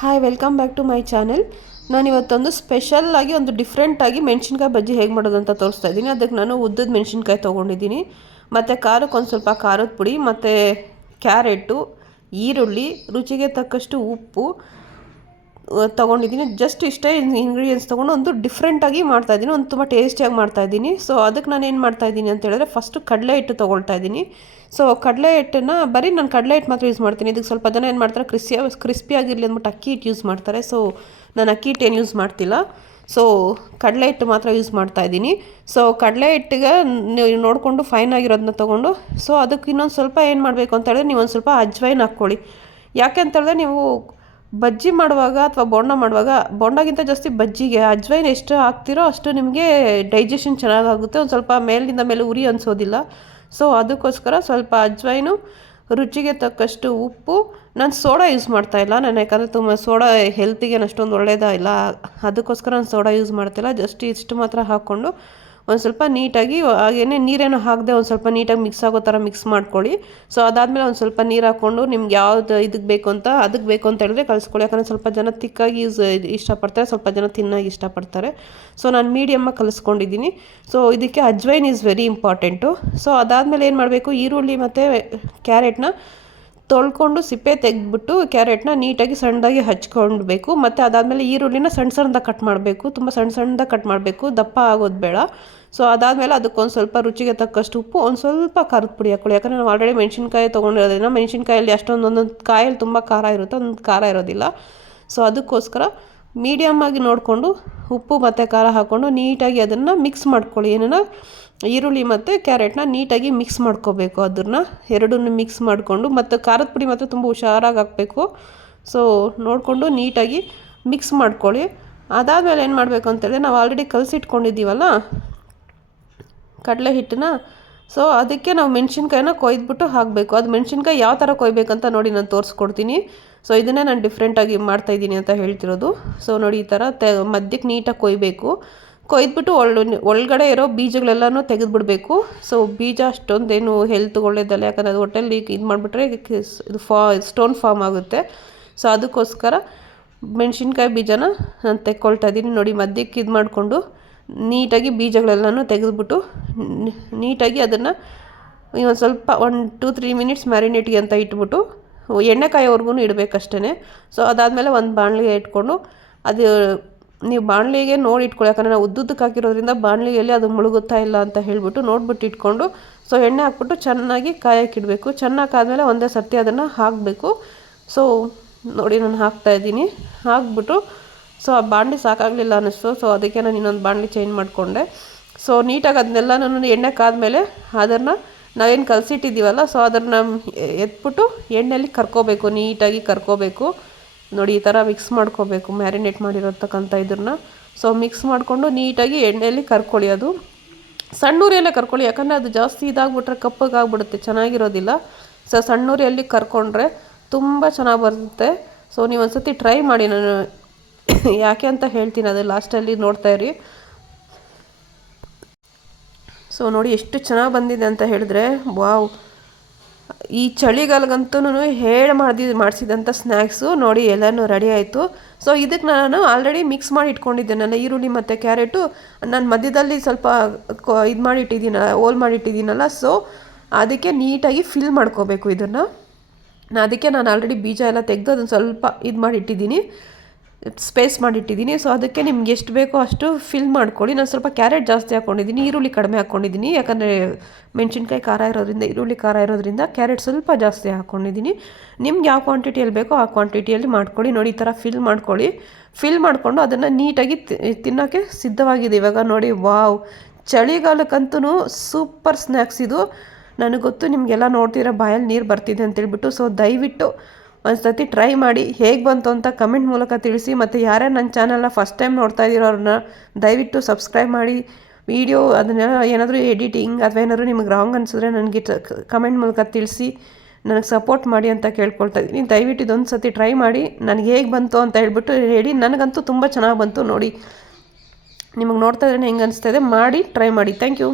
Hi welcome back to my channel. ನಾನು ಇವತ್ತೊಂದು ಸ್ಪೆಷಲ್ಲಾಗಿ ಒಂದು ಡಿಫ್ರೆಂಟಾಗಿ ಮೆಣಸಿನ್ಕಾಯಿ ಬಜ್ಜಿ ಹೇಗೆ ಮಾಡೋದು ಅಂತ ತೋರಿಸ್ತಾ ಇದ್ದೀನಿ. ಅದಕ್ಕೆ ನಾನು ಉದ್ದದ ಮೆಣಸಿನ್ಕಾಯಿ ತೊಗೊಂಡಿದ್ದೀನಿ, ಮತ್ತು ಖಾರಕ್ಕೆ ಒಂದು ಸ್ವಲ್ಪ ಖಾರದ ಪುಡಿ, ಮತ್ತು ಕ್ಯಾರೆಟು, ಈರುಳ್ಳಿ, ರುಚಿಗೆ ತಕ್ಕಷ್ಟು ಉಪ್ಪು ತೊಗೊಂಡಿದ್ದೀನಿ. ಜಸ್ಟ್ ಇಷ್ಟೇ ಇಂಗ್ರೀಡಿಯೆಂಟ್ಸ್ ತೊಗೊಂಡು ಒಂದು ಡಿಫ್ರೆಂಟಾಗಿ ಮಾಡ್ತಾಯಿದ್ದೀನಿ, ಒಂದು ತುಂಬ ಟೇಸ್ಟಿಯಾಗಿ ಮಾಡ್ತಾಯಿದ್ದೀನಿ. ಸೊ ಅದಕ್ಕೆ ನಾನು ಏನು ಮಾಡ್ತಾಯಿದ್ದೀನಿ ಅಂತ ಹೇಳಿದ್ರೆ, ಫಸ್ಟು ಕಡಲೆ ಹಿಟ್ಟು ತೊಗೊಳ್ತಾ ಇದ್ದೀನಿ. ಸೊ ಕಡಲೆ ಹಿಟ್ಟನ್ನು ಬರೀ ನಾನು ಕಡಲೆ ಹಿಟ್ಟು ಮಾತ್ರ ಯೂಸ್ ಮಾಡ್ತೀನಿ. ಇದಕ್ಕೆ ಸ್ವಲ್ಪ ಜನ ಏನು ಮಾಡ್ತಾರೆ, ಕ್ರಿಸ್ಪಿಯಾಗಿರಲಿ ಅಂದ್ಬಿಟ್ಟು ಅಕ್ಕಿ ಹಿಟ್ಟು ಯೂಸ್ ಮಾಡ್ತಾರೆ. ಸೊ ನಾನು ಅಕ್ಕಿ ಹಿಟ್ಟು ಏನು ಯೂಸ್ ಮಾಡ್ತಿಲ್ಲ. ಸೊ ಕಡಲೆ ಹಿಟ್ಟು ಮಾತ್ರ ಯೂಸ್ ಮಾಡ್ತಾಯಿದ್ದೀನಿ. ಸೊ ಕಡಲೆ ಹಿಟ್ಟಿಗೆ ನೀವು ನೋಡಿಕೊಂಡು ಫೈನ್ ಆಗಿರೋದನ್ನ ತೊಗೊಂಡು, ಸೊ ಅದಕ್ಕೆ ಇನ್ನೊಂದು ಸ್ವಲ್ಪ ಏನು ಮಾಡಬೇಕು ಅಂತ ಹೇಳಿದ್ರೆ, ನೀವು ಒಂದು ಸ್ವಲ್ಪ ಅಜ್ವೈನ್ ಹಾಕ್ಕೊಳ್ಳಿ. ಯಾಕೆ ಅಂತ ಹೇಳಿದ್ರೆ, ನೀವು ಬಜ್ಜಿ ಮಾಡುವಾಗ ಅಥವಾ ಬೋಂಡ ಮಾಡುವಾಗ, ಬೋಂಡಾಗಿಂತ ಜಾಸ್ತಿ ಬಜ್ಜಿಗೆ ಅಜ್ವೈನ್ ಎಷ್ಟು ಹಾಕ್ತಿರೋ ಅಷ್ಟು ನಿಮಗೆ ಡೈಜೆಷನ್ ಚೆನ್ನಾಗಾಗುತ್ತೆ. ಒಂದು ಸ್ವಲ್ಪ ಮೇಲಿಂದ ಮೇಲೆ ಉರಿ ಅನಿಸೋದಿಲ್ಲ. ಸೊ ಅದಕ್ಕೋಸ್ಕರ ಸ್ವಲ್ಪ ಅಜ್ವೈನು, ರುಚಿಗೆ ತಕ್ಕಷ್ಟು ಉಪ್ಪು. ನಾನು ಸೋಡಾ ಯೂಸ್ ಮಾಡ್ತಾಯಿಲ್ಲ, ನಾನು ಯಾಕಂದರೆ ತುಂಬ ಸೋಡಾ ಹೆಲ್ತಿಗೆ ಅಷ್ಟೊಂದು ಒಳ್ಳೆಯದಿಲ್ಲ, ಅದಕ್ಕೋಸ್ಕರ ನಾನು ಸೋಡಾ ಯೂಸ್ ಮಾಡ್ತಿಲ್ಲ. ಜಸ್ಟ್ ಇಷ್ಟು ಮಾತ್ರ ಹಾಕ್ಕೊಂಡು ಒಂದು ಸ್ವಲ್ಪ ನೀಟಾಗಿ, ಹಾಗೇನೆ ನೀರೇನು ಹಾಕದೆ ಒಂದು ಸ್ವಲ್ಪ ನೀಟಾಗಿ ಮಿಕ್ಸ್ ಆಗೋ ಥರ ಮಿಕ್ಸ್ ಮಾಡ್ಕೊಳ್ಳಿ. ಸೊ ಅದಾದಮೇಲೆ ಒಂದು ಸ್ವಲ್ಪ ನೀರು ಹಾಕ್ಕೊಂಡು ನಿಮ್ಗೆ ಯಾವ್ದು ಇದಕ್ಕೆ ಬೇಕು ಅಂತ ಅದಕ್ಕೆ ಬೇಕು ಅಂತ ಹೇಳಿದ್ರೆ ಕಲಿಸ್ಕೊಳ್ಳಿ. ಯಾಕಂದರೆ ಸ್ವಲ್ಪ ಜನ ತಿಕ್ಕಾಗಿ ಇಷ್ಟಪಡ್ತಾರೆ, ಸ್ವಲ್ಪ ಜನ ತಿನ್ನಾಗಿ ಇಷ್ಟಪಡ್ತಾರೆ. ಸೊ ನಾನು ಮೀಡಿಯಮ್ಮಾಗಿ ಕಲಿಸ್ಕೊಂಡಿದ್ದೀನಿ. ಸೊ ಇದಕ್ಕೆ ajwain is very important. So ಅದಾದಮೇಲೆ ಏನು ಮಾಡಬೇಕು, ಈರುಳ್ಳಿ ಮತ್ತು ಕ್ಯಾರೆಟ್ನ ತೊಳ್ಕೊಂಡು ಸಿಪ್ಪೆ ತೆಗೆದ್ಬಿಟ್ಟು ಕ್ಯಾರೆಟ್ನ ನೀಟಾಗಿ ಸಣ್ಣದಾಗಿ ಹಚ್ಕೊಳ್ಬೇಕು. ಮತ್ತು ಅದಾದಮೇಲೆ ಈರುಳ್ಳಿನ ಸಣ್ಣದಾಗಿ ಕಟ್ ಮಾಡಬೇಕು, ತುಂಬ ಸಣ್ಣದಾಗಿ ಕಟ್ ಮಾಡಬೇಕು, ದಪ್ಪ ಆಗೋದು ಬೇಡ. ಸೊ ಅದಾದಮೇಲೆ ಅದಕ್ಕೊಂದು ಸ್ವಲ್ಪ ರುಚಿಗೆ ತಕ್ಕಷ್ಟು ಉಪ್ಪು, ಒಂದು ಸ್ವಲ್ಪ ಖಾರದ ಪುಡಿ ಹಾಕ್ಕೊಳ್ಳಿ. ಯಾಕಂದರೆ ನಾವು ಆಲ್ರೆಡಿ ಮೆಣಸಿನ್ಕಾಯಿ ತೊಗೊಂಡಿರೋದ್ರಿಂದ ಮೆಣಸಿನ್ಕಾಯಲ್ಲಿ ಒಂದೊಂದು ಕಾಯಲ್ಲಿ ತುಂಬ ಖಾರ ಇರುತ್ತೆ, ಒಂದೊಂದು ಖಾರ ಇರೋದಿಲ್ಲ. ಸೊ ಅದಕ್ಕೋಸ್ಕರ ಮೀಡಿಯಮ್ಮಾಗಿ ನೋಡಿಕೊಂಡು ಉಪ್ಪು ಮತ್ತು ಖಾರ ಹಾಕ್ಕೊಂಡು ನೀಟಾಗಿ ಅದನ್ನು ಮಿಕ್ಸ್ ಮಾಡ್ಕೊಳ್ಳಿ. ಏನನ್ನ ಈರುಳ್ಳಿ ಮತ್ತು ಕ್ಯಾರೆಟ್ನ ನೀಟಾಗಿ ಮಿಕ್ಸ್ ಮಾಡ್ಕೋಬೇಕು. ಅದನ್ನು ಎರಡನ್ನೂ ಮಿಕ್ಸ್ ಮಾಡಿಕೊಂಡು, ಮತ್ತು ಖಾರದ ಪುಡಿ ಮಾತ್ರ ತುಂಬ ಹುಷಾರಾಗಿ ಹಾಕಬೇಕು. ಸೊ ನೋಡಿಕೊಂಡು ನೀಟಾಗಿ ಮಿಕ್ಸ್ ಮಾಡ್ಕೊಳ್ಳಿ. ಅದಾದಮೇಲೆ ಏನು ಮಾಡಬೇಕು ಅಂತೇಳಿದ್ರೆ, ನಾವು ಆಲ್ರೆಡಿ ಕಲಸಿಟ್ಕೊಂಡಿದ್ದೀವಲ್ಲ ಕಡಲೆ ಹಿಟ್ಟನ್ನ, ಸೊ ಅದಕ್ಕೆ ನಾವು ಮೆಣಸಿನ್ಕಾಯಿನ ಕೊಯ್ದುಬಿಟ್ಟು ಹಾಕಬೇಕು. ಅದು ಮೆಣಸಿನ್ಕಾಯಿ ಯಾವ ಥರ ಕೊಯ್ಬೇಕಂತ ನೋಡಿ ನಾನು ತೋರಿಸ್ಕೊಡ್ತೀನಿ. ಸೊ ಇದನ್ನೇ ನಾನು ಡಿಫ್ರೆಂಟಾಗಿ ಮಾಡ್ತಾಯಿದ್ದೀನಿ ಅಂತ ಹೇಳ್ತಿರೋದು. ಸೊ ನೋಡಿ, ಈ ಥರ ಮಧ್ಯಕ್ಕೆ ನೀಟಾಗಿ ಕೊಯ್ಬೇಕು. ಕೊಯ್ದುಬಿಟ್ಟು ಒಳಗಡೆ ಇರೋ ಬೀಜಗಳೆಲ್ಲನೂ ತೆಗೆದುಬಿಡಬೇಕು. ಸೊ ಬೀಜ ಅಷ್ಟೊಂದೇನು ಹೆಲ್ತ್ ಒಳ್ಳೇದಲ್ಲ, ಯಾಕಂದರೆ ಅದು ಹೊಟ್ಟೆಲಿ ಇದು ಮಾಡಿಬಿಟ್ರೆ ಇದು ಸ್ಟೋನ್ ಫಾರ್ಮ್ ಆಗುತ್ತೆ. ಸೊ ಅದಕ್ಕೋಸ್ಕರ ಮೆಣಸಿನ್ಕಾಯಿ ಬೀಜನ ನಾನು ತೆಕ್ಕೊಳ್ತಾ ಇದ್ದೀನಿ. ನೋಡಿ, ಮಧ್ಯಕ್ಕೆ ಇದು ಮಾಡಿಕೊಂಡು ನೀಟಾಗಿ ಬೀಜಗಳೆಲ್ಲನೂ ತೆಗೆದುಬಿಟ್ಟು ನೀಟಾಗಿ ಅದನ್ನು ಒಂದು ಸ್ವಲ್ಪ 1-2-3 ಮಿನಿಟ್ಸ್ ಮ್ಯಾರಿನೇಟ್ಗೆ ಅಂತ ಇಟ್ಬಿಟ್ಟು ಎಣ್ಣೆ ಕಾಯೋವರೆಗೂ ಇಡಬೇಕಷ್ಟೇ. ಸೊ ಅದಾದಮೇಲೆ ಒಂದು ಬಾಣಲಿಗೆ ಇಟ್ಕೊಂಡು, ಅದು ನೀವು ಬಾಣಲಿಗೆ ನೋಡಿ ಇಟ್ಕೊಳ್ಳಿ. ಯಾಕಂದರೆ ನಾವು ಉದ್ದುದ್ದಕ್ಕೆ ಹಾಕಿರೋದ್ರಿಂದ ಬಾಣಲಿಗೆಯಲ್ಲಿ ಅದು ಮುಳುಗುತ್ತಾ ಇಲ್ಲ ಅಂತ ಹೇಳಿಬಿಟ್ಟು ನೋಡ್ಬಿಟ್ಟು ಇಟ್ಕೊಂಡು, ಸೊ ಎಣ್ಣೆ ಹಾಕ್ಬಿಟ್ಟು ಚೆನ್ನಾಗಿ ಕಾಯಕ್ಕಿಡಬೇಕು. ಚೆನ್ನಾಗಿ ಆದಮೇಲೆ ಒಂದೇ ಸರ್ತಿ ಅದನ್ನು ಹಾಕಬೇಕು. ಸೊ ನೋಡಿ, ನಾನು ಹಾಕ್ತಾಯಿದ್ದೀನಿ. ಹಾಕ್ಬಿಟ್ಟು ಸೊ ಆ ಬಾಣಲಿ ಸಾಕಾಗಲಿಲ್ಲ ಅನ್ನಿಸ್ತು. ಸೊ ಅದಕ್ಕೆ ನಾನು ಇನ್ನೊಂದು ಬಾಣಲಿ ಚೇಂಜ್ ಮಾಡಿಕೊಂಡೆ. ಸೊ ನೀಟಾಗಿ ಅದನ್ನೆಲ್ಲ ನಾನು ಎಣ್ಣೆ ಕಾದ್ಮೇಲೆ ಅದನ್ನು ನಾವೇನು ಕಲಸಿಟ್ಟಿದ್ದೀವಲ್ಲ, ಸೊ ಅದನ್ನು ಎತ್ಬಿಟ್ಟು ಎಣ್ಣೆಯಲ್ಲಿ ಕರ್ಕೋಬೇಕು, ನೀಟಾಗಿ ಕರ್ಕೋಬೇಕು. ನೋಡಿ, ಈ ಥರ ಮಿಕ್ಸ್ ಮಾಡ್ಕೋಬೇಕು ಮ್ಯಾರಿನೇಟ್ ಮಾಡಿರತಕ್ಕಂಥ ಇದನ್ನು. ಸೊ ಮಿಕ್ಸ್ ಮಾಡಿಕೊಂಡು ನೀಟಾಗಿ ಎಣ್ಣೆಯಲ್ಲಿ ಕರ್ಕೊಳ್ಳಿ. ಅದು ಸಣ್ಣ ಉರಿಯಲ್ಲೇ ಕರ್ಕೊಳ್ಳಿ, ಯಾಕಂದರೆ ಅದು ಜಾಸ್ತಿ ಇದಾಗ್ಬಿಟ್ರೆ ಕಪ್ಪಗಾಗ್ಬಿಡುತ್ತೆ, ಚೆನ್ನಾಗಿರೋದಿಲ್ಲ. ಸೊ ಸಣ್ಣ ಉರಿಯಲ್ಲಿ ಕರ್ಕೊಂಡ್ರೆ ತುಂಬ ಚೆನ್ನಾಗಿ ಬರುತ್ತೆ. ಸೊ ನೀವು ಒಂದು ಸತಿ ಟ್ರೈ ಮಾಡಿ. ನಾನು ಯಾಕೆ ಅಂತ ಹೇಳ್ತೀನಿ, ಅದು ಲಾಸ್ಟಲ್ಲಿ ನೋಡ್ತಾ ಇರಿ. ಸೊ ನೋಡಿ ಎಷ್ಟು ಚೆನ್ನಾಗಿ ಬಂದಿದೆ ಅಂತ ಹೇಳಿದ್ರೆ, ವಾವ್! ಈ ಚಳಿಗಾಲಗಂತೂ ಮಾಡಿಸಿದಂಥ ಸ್ನ್ಯಾಕ್ಸು ನೋಡಿ ಎಲ್ಲನೂ ರೆಡಿ ಆಯಿತು. ಸೊ ಇದಕ್ಕೆ ನಾನು ಆಲ್ರೆಡಿ ಮಿಕ್ಸ್ ಮಾಡಿ ಇಟ್ಕೊಂಡಿದ್ದೇನಲ್ಲ ಈರುಳ್ಳಿ ಮತ್ತು ಕ್ಯಾರೆಟು, ನಾನು ಮಧ್ಯದಲ್ಲಿ ಸ್ವಲ್ಪ ಇದು ಮಾಡಿಟ್ಟಿದ್ದೀನಲ್ಲ, ಹೋಲ್ ಮಾಡಿಟ್ಟಿದ್ದೀನಲ್ಲ. ಸೊ ಅದಕ್ಕೆ ನೀಟಾಗಿ ಫಿಲ್ ಮಾಡ್ಕೋಬೇಕು ಇದನ್ನು. ಅದಕ್ಕೆ ನಾನು ಆಲ್ರೆಡಿ ಬೀಜ ಎಲ್ಲ ತೆಗೆದು ಅದನ್ನು ಸ್ವಲ್ಪ ಇದು ಮಾಡಿಟ್ಟಿದ್ದೀನಿ, ಸ್ಪೇಸ್ ಮಾಡಿಟ್ಟಿದ್ದೀನಿ. ಸೊ ಅದಕ್ಕೆ ನಿಮ್ಗೆ ಎಷ್ಟು ಬೇಕೋ ಅಷ್ಟು ಫಿಲ್ ಮಾಡ್ಕೊಳ್ಳಿ. ನಾನು ಸ್ವಲ್ಪ ಕ್ಯಾರೆಟ್ ಜಾಸ್ತಿ ಹಾಕ್ಕೊಂಡಿದ್ದೀನಿ, ಈರುಳ್ಳಿ ಕಡಿಮೆ ಹಾಕ್ಕೊಂಡಿದ್ದೀನಿ. ಯಾಕಂದರೆ ಮೆಣಸಿನ್ಕಾಯಿ ಖಾರ ಇರೋದ್ರಿಂದ, ಈರುಳ್ಳಿ ಖಾರ ಇರೋದ್ರಿಂದ ಕ್ಯಾರೆಟ್ ಸ್ವಲ್ಪ ಜಾಸ್ತಿ ಹಾಕ್ಕೊಂಡಿದ್ದೀನಿ. ನಿಮ್ಗೆ ಯಾವ ಕ್ವಾಂಟಿಟಿಯಲ್ಲಿ ಬೇಕೋ ಆ ಕ್ವಾಂಟಿಟಿಯಲ್ಲಿ ಮಾಡ್ಕೊಳ್ಳಿ. ನೋಡಿ, ಈ ಥರ ಫಿಲ್ ಮಾಡ್ಕೊಳ್ಳಿ. ಫಿಲ್ ಮಾಡಿಕೊಂಡು ಅದನ್ನು ನೀಟಾಗಿ ತಿನ್ನೋಕ್ಕೆ ಸಿದ್ಧವಾಗಿದೆ ಇವಾಗ. ನೋಡಿ, ವಾವ್! ಚಳಿಗಾಲಕ್ಕಂತೂ ಸೂಪರ್ ಸ್ನ್ಯಾಕ್ಸ್ ಇದು. ನನಗೆ ಗೊತ್ತು ನಿಮಗೆಲ್ಲ ನೋಡ್ತಿರೋ ಬಾಯಲ್ಲಿ ನೀರು ಬರ್ತಿದೆ ಅಂತೇಳ್ಬಿಟ್ಟು. ಸೊ ದಯವಿಟ್ಟು ಒಂದು ಸತಿ ಟ್ರೈ ಮಾಡಿ, ಹೇಗೆ ಬಂತು ಅಂತ ಕಮೆಂಟ್ ಮೂಲಕ ತಿಳಿಸಿ. ಮತ್ತು ಯಾರೇ ನನ್ನ ಚಾನಲ್ನ ಫಸ್ಟ್ ಟೈಮ್ ನೋಡ್ತಾ ಇದ್ದೀರೋ ಅವ್ರನ್ನ ದಯವಿಟ್ಟು ಸಬ್ಸ್ಕ್ರೈಬ್ ಮಾಡಿ. ವೀಡಿಯೋ ಅದನ್ನೆಲ್ಲ ಏನಾದರೂ ಎಡಿಟಿಂಗ್ ಅಥವಾ ಏನಾದರೂ ನಿಮಗೆ ರಾಂಗ್ ಅನಿಸಿದ್ರೆ ನನಗೆ ಕಮೆಂಟ್ ಮೂಲಕ ತಿಳಿಸಿ, ನನಗೆ ಸಪೋರ್ಟ್ ಮಾಡಿ ಅಂತ ಕೇಳ್ಕೊಳ್ತಾ ಇದ್ದೀನಿ. ದಯವಿಟ್ಟು ಇದೊಂದು ಸತಿ ಟ್ರೈ ಮಾಡಿ, ನನಗೆ ಹೇಗೆ ಬಂತು ಅಂತ ಹೇಳ್ಬಿಟ್ಟು ಹೇಳಿ. ನನಗಂತೂ ತುಂಬ ಚೆನ್ನಾಗಿ ಬಂತು. ನೋಡಿ, ನಿಮಗೆ ನೋಡ್ತಾ ಇದ್ರೆ ಹೆಂಗೆ ಅನಿಸ್ತಾ ಇದೆ, ಮಾಡಿ ಟ್ರೈ ಮಾಡಿ. Thank you.